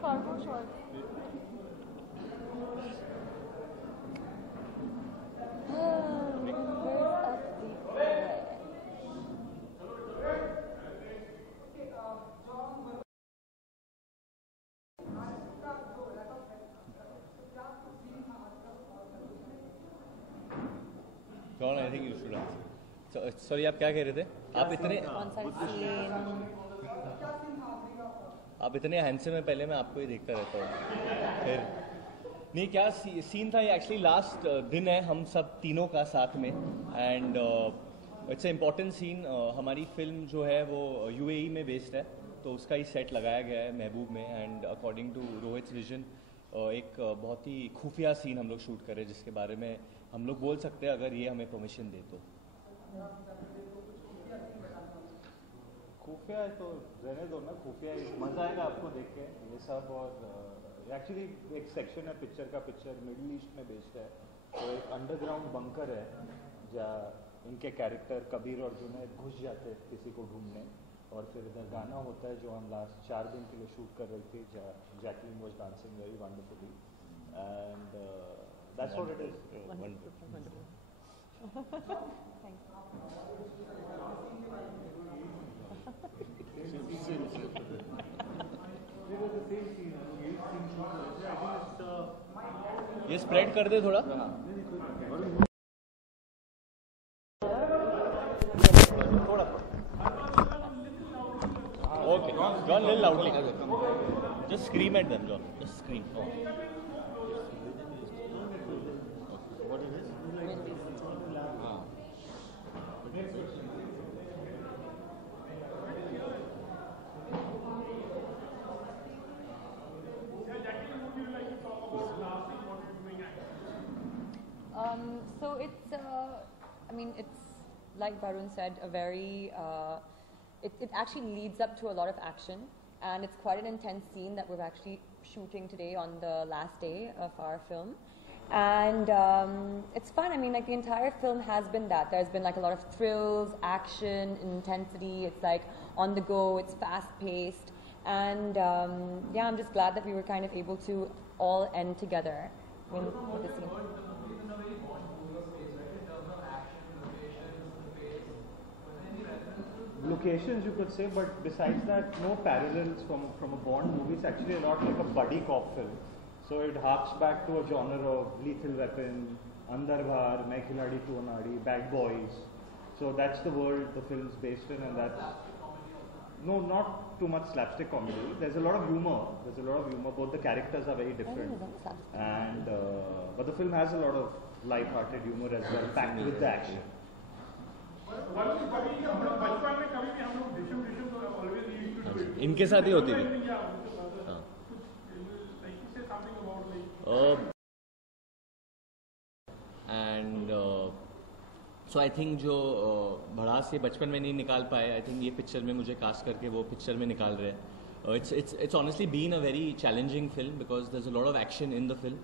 Cargo short. John, I think you should answer. Sorry, आप क्या कह रहे थे? आप इतने हैंडसम हैं, पहले मैं आपको ही देखता रहता हूँ। फिर नहीं, क्या सीन था ये? एक्चुअली लास्ट दिन है हम सब तीनों का साथ में, and it's a important scene. हमारी फिल्म जो है वो यूएई में बेस्ड है, तो उसका ही सेट लगाया गया है महबूब में, and according to Rohit vision एक बहुत ही खुफिया सीन हम लोग शूट कर रहे हैं, जिसके बारे में हम लोग बोल सकते हैं अगर ये हमें परमिशन दे तो। खुफिया है तो रहने दो ना, खुफिया मज़ा आएगा आपको देख के ये सब। और एक्चुअली एक सेक्शन है पिक्चर का, पिक्चर मिडिल ईस्ट में बेस्ड है, तो एक अंडरग्राउंड बंकर है जहाँ इनके कैरेक्टर कबीर और जुनैद घुस जाते हैं किसी को ढूंढने, और फिर इधर गाना होता है जो हम लास्ट 4 दिन के लिए शूट कर रही थी, जहाँ Jacqueline was dancing very wonderfully, and that's what it is. ये स्प्रेड कर दे थोड़ा। Okay John, little loudly, just scream at them John, just scream. So it's, I mean, it's like Varun said, a very, it actually leads up to a lot of action, and it's quite an intense scene that we're actually shooting today on the last day of our film. And it's fun. I mean, like the entire film has been that. There's been like a lot of thrills, action, intensity. It's like on the go, it's fast paced. And yeah, I'm just glad that we were kind of able to all end together with the scene. Locations you could say, but besides that, no parallels from a Bond movie. It's actually a lot like a buddy cop film. So it harks back to a genre of Lethal Weapon, Andar Bhar, Main Khiladi Tu Anadi, Bad Boys. So that's the world the film's based in, and that's not too much slapstick comedy. There's a lot of humor. Both the characters are very different, and but the film has a lot of light-hearted humor as well, packed with the action. इनके साथ ही होती थी। And so I think जो भड़ास ये बचपन में नहीं निकाल पाए, आई थिंक ये पिक्चर में मुझे कास्ट करके वो पिक्चर में निकाल रहे हैं। It's honestly been a very challenging film because there's a lot of action in the film.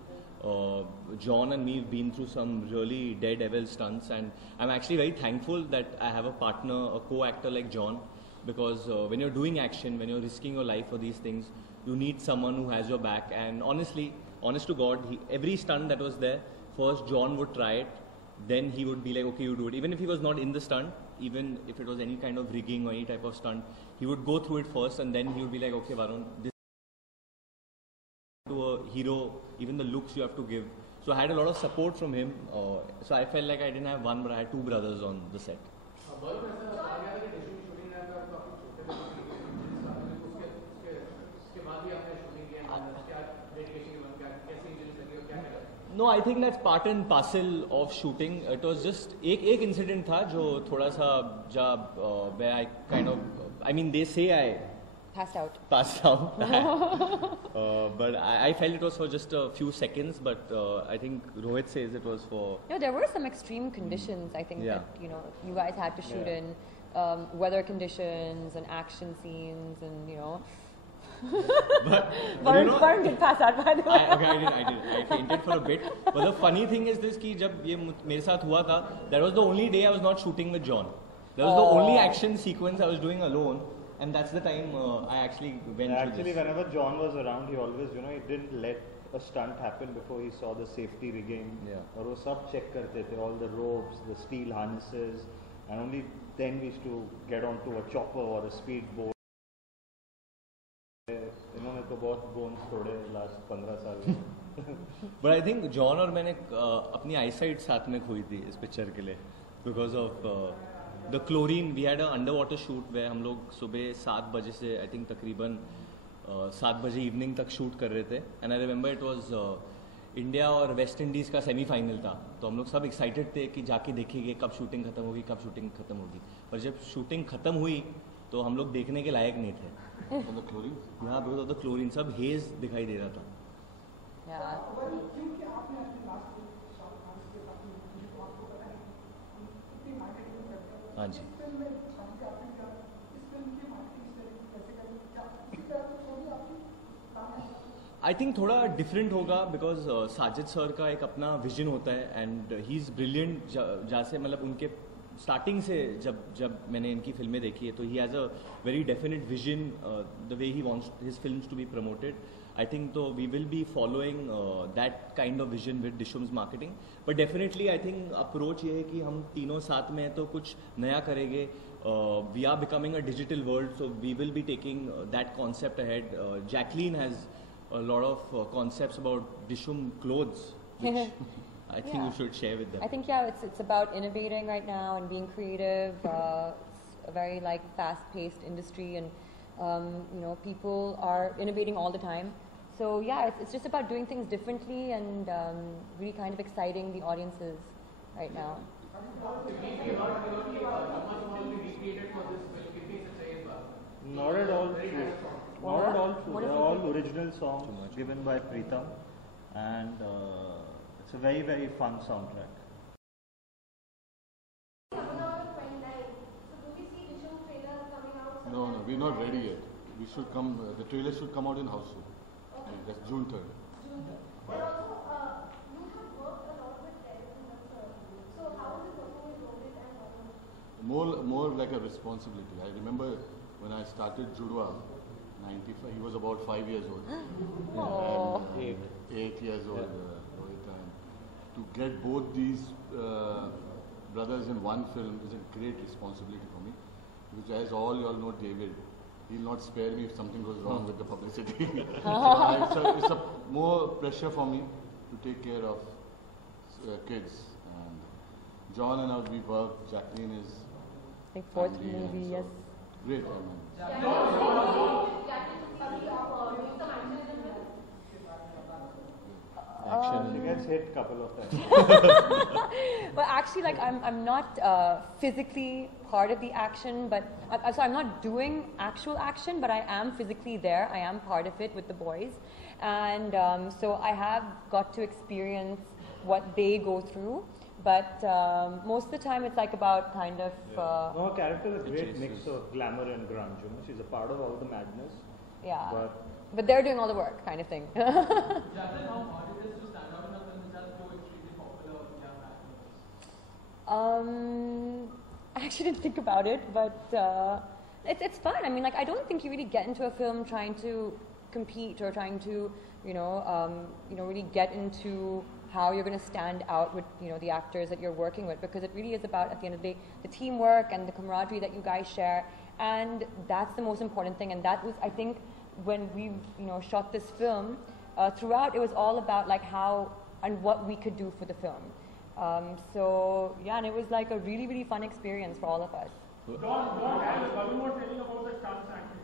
John and me have been through some really daredevil stunts, and I'm actually very thankful that I have a partner, a co-actor like John, because when you're doing action, when you're risking your life for these things, you need someone who has your back. And honestly, honest to God, every stunt that was there, first John would try it, then he would be like, okay, you do it. Even if he was not in the stunt, even if it was any kind of rigging or any type of stunt, he would go through it first, and then he would be like, okay, Varun, this to a hero, even the looks you have to give. So I had a lot of support from him. So I felt like I didn't have one, but I had two brothers on the set. No, I think that's part and parcel of shooting. It was just एक incident था जो थोड़ा सा जब where I kind of, I mean they say I Passed out. Passed out. But I felt it was for just a few seconds. But I think Rohit says it was for. No, there were some extreme conditions. I think Yeah. that you guys had to shoot in weather conditions and action scenes, and But Varun did pass out, by the way. I did. I fainted for a bit. But the funny thing is this: कि जब ये मेरे साथ हुआ था, that was the only day I was not shooting with John. That was the only action sequence I was doing alone, and that's the time I actually went through Actually, this. whenever John was around, he always, he didn't let a stunt happen before he saw the safety rigging. Yeah. और वो सब check करते थे, all the ropes, the steel harnesses, and only then we used to get onto a chopper or a speedboat. इन्होंने तो बहुत bones तोड़े last 15 साल में. But I think John और मैंने अपनी eyesight साथ में खोई थी इस पिक्चर के लिए because of the chlorine. We had an underwater shoot where हम लोग सुबह 7 बजे से I think तकरीबन 7 बजे इवनिंग तक शूट कर रहे थे. And I remember it was India और वेस्ट इंडीज़ का सेमीफाइनल था, तो हम लोग सब एक्साइटेड थे कि जाके देखेंगे कब शूटिंग खत्म होगी, कब शूटिंग खत्म होगी. पर जब शूटिंग खत्म हुई तो हम लोग देखने के लायक नहीं थे. यहाँ बिकॉज ऑफ द क्लोरीन सब हेज दिखाई दे रहा था. Yeah. हाँ जी. आई थिंक थोड़ा डिफरेंट होगा बिकॉज साजिद सर का एक अपना विजन होता है एंड ही इज़ ब्रिलियंट. जैसे मतलब उनके स्टार्टिंग से जब मैंने इनकी फिल्में देखी है तो he has a very definite vision the way he wants his films to be promoted. I think तो we will be following that kind of vision with Dishoom's marketing. But definitely I think approach ये है कि हम तीनों साथ में हैं तो कुछ नया करेंगे. We are becoming a digital world, so we will be taking that concept ahead. Jacqueline has a lot of concepts about Dishum clothes, which I think you should share with them. I think it's about innovating right now and being creative. It's a very fast-paced industry, and people are innovating all the time. So it's just about doing things differently and really kind of exciting the audiences right now. Not at all true. Not at all true. They're all original songs given by Pritam, and it's a very, very fun soundtrack. No, we're not ready yet. We should come. The trailer should come out in house soon. Okay. That's June 3rd. And also, you have worked a lot with terrorism, so how is it working with Rohit and Varun? More like a responsibility. I remember when I started Judwa, 95. He was about 5 years old. Oh. And, 8 years old. Rohit, and to get both these brothers in one film is a great responsibility for me. Which, as all you all know, David, he'll not spare me if something goes wrong with the publicity. So it's a more pressure for me to take care of kids. And John and I, we work. Jacqueline is I think fourth family, movie, and yes. so great. I mean, She gets hit couple of times. Well, actually, I'm not physically part of the action, but so I'm not doing actual action, but I am physically there. I am part of it with the boys, and so I have got to experience what they go through. But most of the time, it's about kind of. No, her character is a great mix of glamour and grunge. She's a part of all the madness. Yeah. But But they're doing all the work, kind of thing. I actually didn't think about it, but it's fun. I mean, I don't think you really get into a film trying to compete or trying to, really get into how you're going to stand out with, the actors that you're working with, because it really is about, at the end of the day, the teamwork and the camaraderie that you guys share, and that's the most important thing. And that was, I think, when we, shot this film, throughout it was all about how and what we could do for the film. And it was a really, really fun experience for all of us. Don, as Varun was telling about the stunts acting,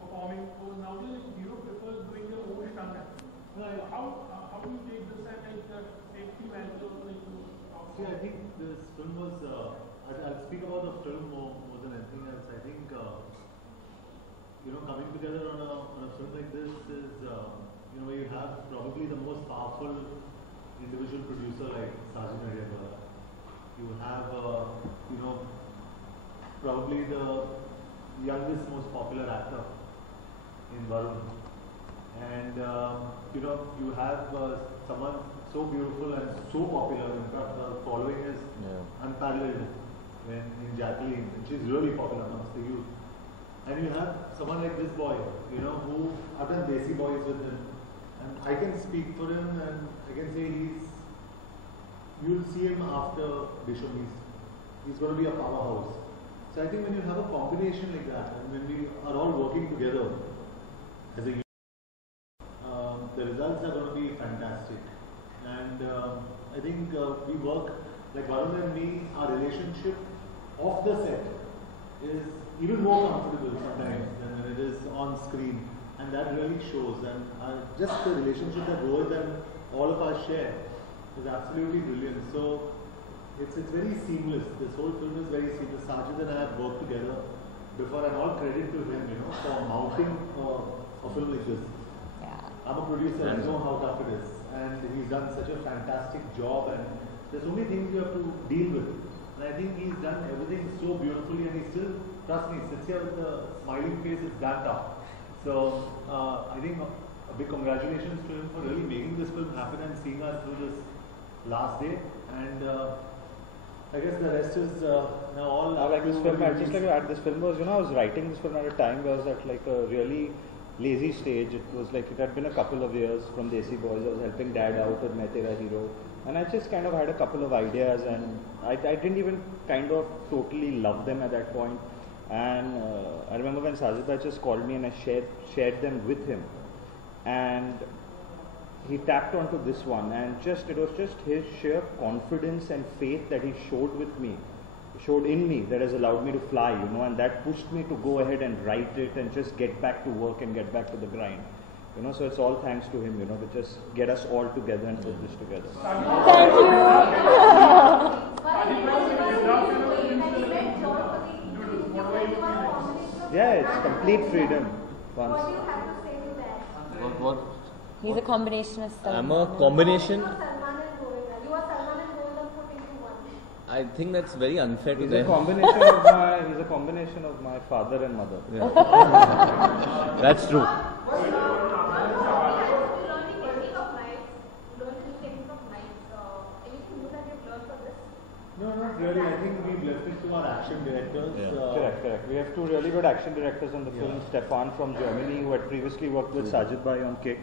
performing, so nowadays hero prefers doing their own stunt acting. How do you take this and the safety measures See, I think this film was, I'll speak about the film more than anything else. I think coming together on a film like this is, where you have probably the most powerful individual producer like Sajid Nadiadwala. You have, probably the youngest, most popular actor in Varun. And, you have someone so beautiful and so popular. In fact, the following is unparalleled in Jacqueline. And she's really popular amongst the youth. And you have someone like this boy, who I've done Desi Boys with him. And I can speak for him and I can say you'll see him after Bishop. He's going to be a powerhouse. So I think when you have a combination like that, and when we are all working together as a unit, the results are going to be fantastic. And I think we work, like Varun and me, our relationship off the set is even more comfortable sometimes than when it is on screen. And that really shows. And just the relationship that Rohit and all of us share is absolutely brilliant. So it's very seamless. This whole film is very seamless. Sajid and I have worked together before, and all credit to him, for mounting a film like this. Yeah. I'm a producer, I know how tough it is. And he's done such a fantastic job, and there's so many things you have to deal with. And I think he's done everything so beautifully, and he still, trust me, sits here with a smiling face. It's that tough. So I think a big congratulations to him for really making this film happen and seeing us through this last day. And I guess the rest is now all. I like this film. I just like to add, this film was, I was writing this film at a time where I was at like a really lazy stage. It was like, it had been a couple of years from Desi Boys. I was helping Dad out with Main Tera Hero. And I just kind of had a couple of ideas, and I didn't even kind of totally love them at that point. And I remember when Sajid Bhai just called me and I shared them with him. And he tapped onto this one, and it was just his sheer confidence and faith that he showed in me that has allowed me to fly, and that pushed me to go ahead and write it and just get back to work and get back to the grind. So it's all thanks to him, to just get us all together and put this together. Thank you. Yeah, it's complete freedom. Once. What do you have to say to that? What? He's a combination of Salman. I'm a combination. You are Salman and Govinda. You are Salman and Govinda put into one. I think that's very unfair to He's them. a combination of my father and mother. Yeah. That's true. No, not really. I think we've left it to our action directors. Yeah. Correct. We have two really good action directors on the film. Stefan from Germany, who had previously worked with Sajid Bhai on Kick,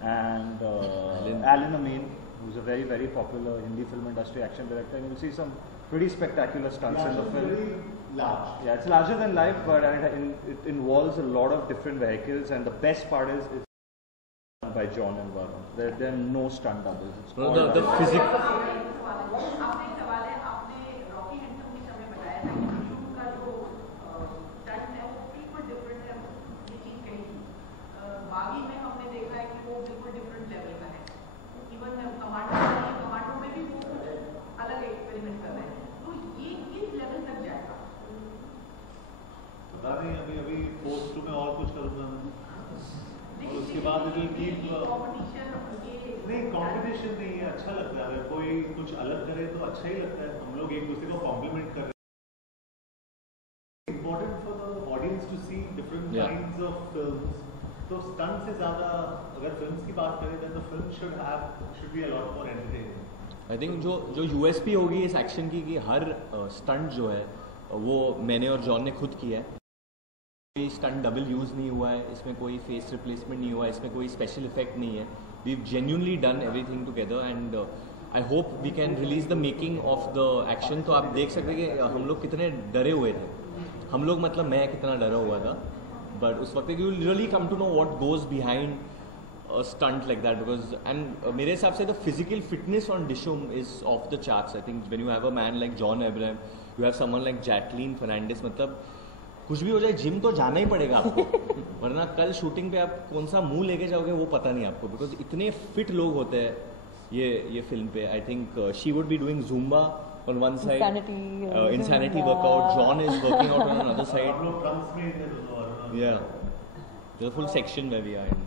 and Alan Amin, who's a very, very popular Hindi film industry action director. And you'll see some pretty spectacular stunts in the film. Very large. Yeah, it's larger than life, but it involves a lot of different vehicles, and the best part is it's done by John and Varun. There are no stunt doubles. It's all The done. physics. पता नहीं अभी post में और कुछ करूँगा मैं और उसके बाद it will keep नहीं कंपटीशन नहीं है अच्छा लगता है अगर कोई कुछ अलग करे तो अच्छा ही लगता है हम लोग एक दूसरे को कॉम्प्लीमेंट कर रहे हैं important for the audience to see different kinds of films तो स्टंट से ज़्यादा अगर फिल्म्स की बात करें then the film should be a lot more entertaining. I think जो यूएसपी होगी इस एक्शन की कि हर स्टंट जो है वो मैंने और जॉन ने खुद किया है. कोई स्टंट डबल यूज़ नहीं हुआ है, इसमें कोई फेस रिप्लेसमेंट नहीं हुआ है, इसमें कोई स्पेशल इफेक्ट नहीं है. We genuinely done everything together and I hope we can release the making of the action. तो आप देख सकते हैं कि हम लोग कितने डरे हुए थे. हम लोग मतलब मैं कितना डरा हुआ था, बट उस वक्त you really come to know what goes behind a stunt like that because मेरे हिसाब से the physical fitness on Dishoom is off the charts. I think when you have a man like John Abraham, you have someone like Jacqueline Fernandez, मतलब कुछ भी हो जाए gym तो जाना ही पड़ेगा आपको वरना कल शूटिंग पे आप कौन सा मुंह लेके जाओगे वो पता नहीं आपको बिकॉज इतने फिट लोग होते हैं ये फिल्म पे. I think she would be doing Zumba on one side, insanity workout. John is working out on another side. हम लोग ड्रम्स में थे दोनों. Yeah. There's a full section where we are in.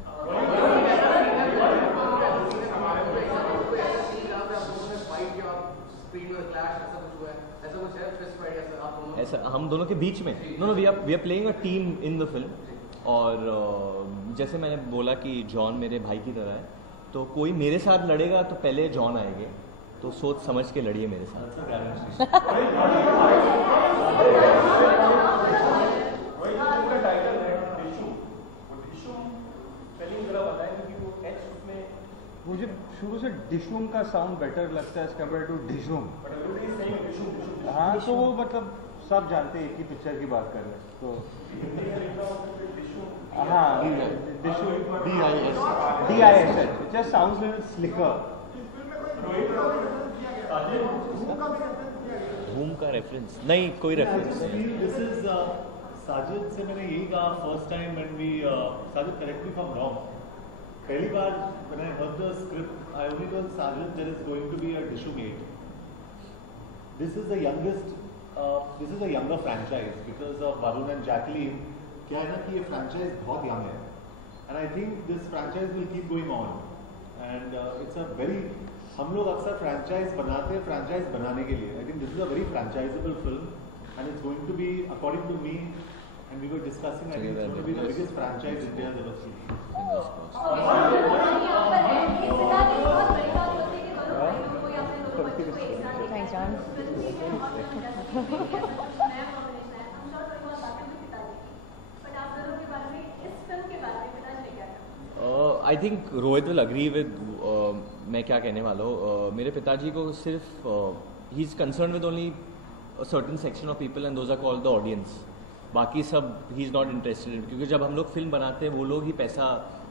ऐसा हम दोनों के बीच में no we are playing a team in the film. और जैसे मैंने बोला कि जॉन मेरे भाई की तरह है, तो कोई मेरे साथ लड़ेगा तो पहले जॉन आएंगे, तो सोच समझ के लड़िए मेरे साथ. मुझे शुरू से डिशूम का साउंड बेटर लगता है एज कम्पेयर टू डिशूम. हाँ, तो वो मतलब सब जानते हैं एक ही पिक्चर की बात कर रहे हैं, तो हाँ Dishoom DISH it just sounds a little slicker. धूम का रेफरेंस नहीं, कोई रेफरेंस नहीं. This is साजिद से मैंने यही कहा first time when we Sajid correct me if I'm wrong. पहली बार when I heard the script, I only told Sajid there is going to be a Dishoom 8. This is the youngest, this is a younger franchise because of Varun and Jacqueline. क्या है ना कि ये franchise बहुत young है, and I think this franchise will keep going on. And it's a very, हम लोग अक्सर franchise बनाते हैं franchise बनाने के लिए. I think this is a very franchisable film, and it's going to be, according to me, and we were discussing, I think it's going to be the biggest franchise India has ever seen. Fingers crossed. Thanks, John. I think Rohit will agree with मैं क्या कहने वाला हूँ. मेरे पिताजी को सिर्फ ही is concern with only a certain section of people and those are called the audience. बाकी सब ही इज़ नॉट इंटरेस्टेड इन, क्योंकि जब हम लोग फिल्म बनाते हैं वो लोग ही पैसा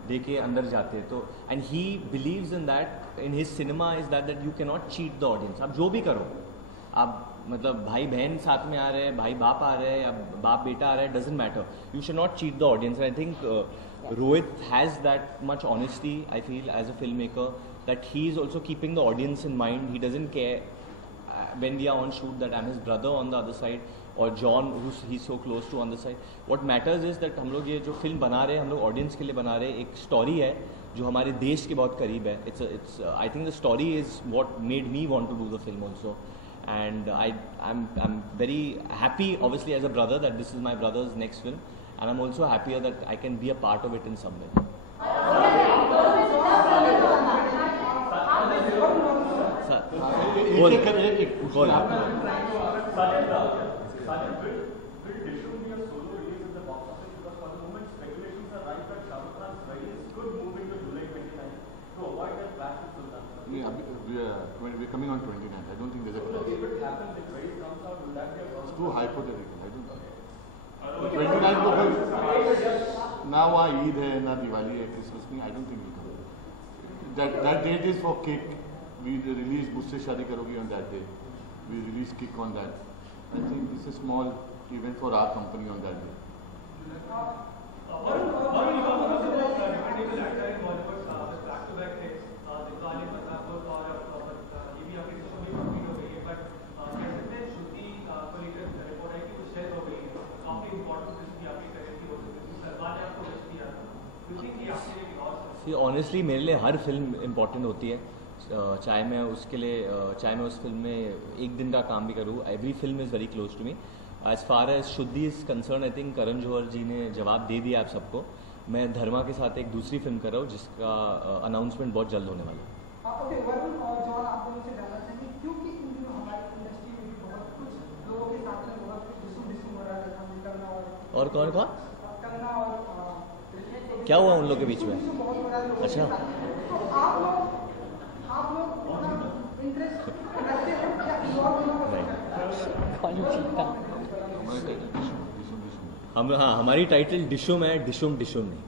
दे के अंदर जाते हैं. तो and he believes in that in his cinema is that you can not cheat the audience. आप जो भी करो, आप मतलब भाई बहन साथ में आ रहे हैं, भाई बाप आ रहे हैं, या बाप बेटा आ रहा है, doesn't matter. You should not cheat the audience. I think Rohit has that much honesty, I feel, as a filmmaker, that he is also keeping the audience in mind. He doesn't care when we are on shoot that I'm his brother on the other side or John who's he's so close to on the side. What matters is that हम लोग ये जो film बना रहे हैं, हम लोग audience के लिए बना रहे हैं. एक स्टोरी है जो हमारे देश के बहुत करीब है. It's I think the story is what made me want to do the film also. And I'm very happy, obviously, as a brother, that this is my brother's next film. And I'm also happier that I can be a part of it in some way. We're coming on 29th. I don't think there's a clash. It's too hypothetical. I don't think. 29 को फिर ना वहाँ ईद है ना दिवाली है, Christmas नहीं. I don't think will come. That date is for Kick. We release Mujhse Shaadi Karogi on that day. We release Kick on that. I think this is small event for our company on that day. See, honestly, मेरे लिए हर film important होती है. चाहे मैं उसके लिए चाहे मैं उस फिल्म में एक दिन का काम भी करूँ. Every film is very close to me. As far as Shuddhi is concern, I think Karan Johar ji ने जवाब दे दिया आप सबको. मैं धर्मा के साथ एक दूसरी फिल्म कर रहा हूँ जिसका अनाउंसमेंट बहुत जल्द होने वाला है. और कौन कौन क्या हुआ उन लोग के बीच में? अच्छा, हम हाँ हमारी टाइटल डिशुम है. डिशुम नहीं,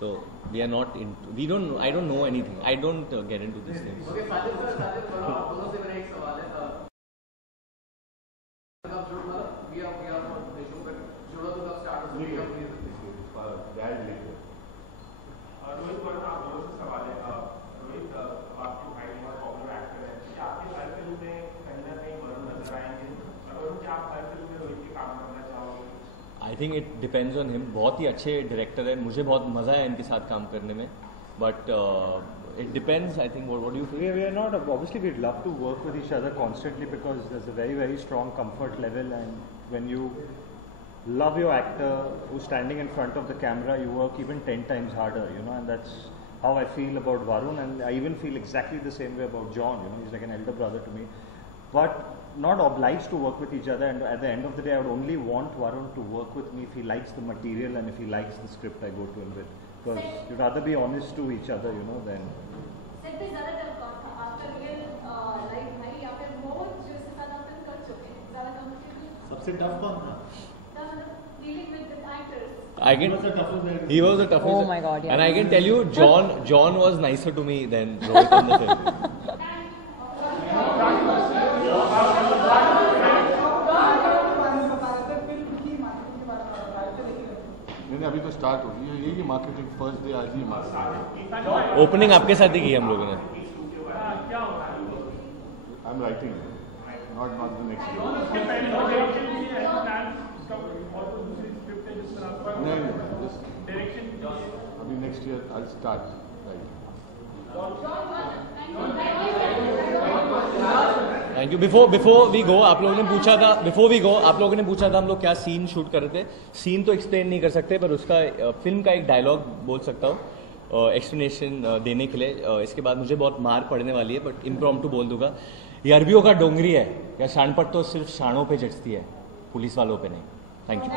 तो we are not in, we don't, I don't know anything. I don't get into this things. Rohit को आप दोनों से सवाल है. रोहित, आपके भाई बहुत पॉपुलर एक्टर है. आपकी हर फिल्म में कहीं ना कहीं वरुण नजर आएंगे. वरुण, क्या आप हर फिल्म में रोहित के काम करना चाहोगे? I think it depends on him. बहुत ही अच्छे डायरेक्टर है, मुझे बहुत मज़ा आया इनके साथ काम करने में. But it depends. I think. What do you feel? We are not obviously we'd love to work with each other constantly because there's a very strong comfort level, and when you love your actor who's standing in front of the camera, you work even 10 times harder, you know, and that's how I feel about Varun, and I even feel exactly the same way about John. You know, he's like an elder brother to me, but not obliged to work with each other. And at the end of the day, I would only want Varun to work with me if he likes the material and if he likes the script I go to him with, because you'd rather be honest to each other, you know, than. Set पे ज़्यादा tough कौन था आपका real life भाई या फिर मोहन जिसके साथ आप फिल्म कर चुके हैं ज़्यादा कंफर्टेबल सबसे टफ कौन था? Dealing with the actors I can. He was the toughest. Oh my God, yeah. And I can tell you, John was nicer to me than Rohit in the film. नहीं अभी तो start हो गई है, यही marketing first day आज ही marketing. Opening आपके साथ ही की हम लोगों ने. I am writing not the next. नहीं अभी next year I start writing. Thank you. Before we go आप लोगों ने पूछा था हम लोग क्या सीन शूट कर रहे थे. सीन तो एक्सप्लेन नहीं कर सकते, पर उसका फिल्म का एक डायलॉग बोल सकता हूँ एक्सप्लेनेशन देने के लिए. इसके बाद मुझे बहुत मार पड़ने वाली है, बट इम्प्रॉम्प्टू बोल दूंगा. ये अरबियों का डोंगरी है या शानपट तो सिर्फ शानों पे जचती है, पुलिस वालों पे नहीं. Thank you.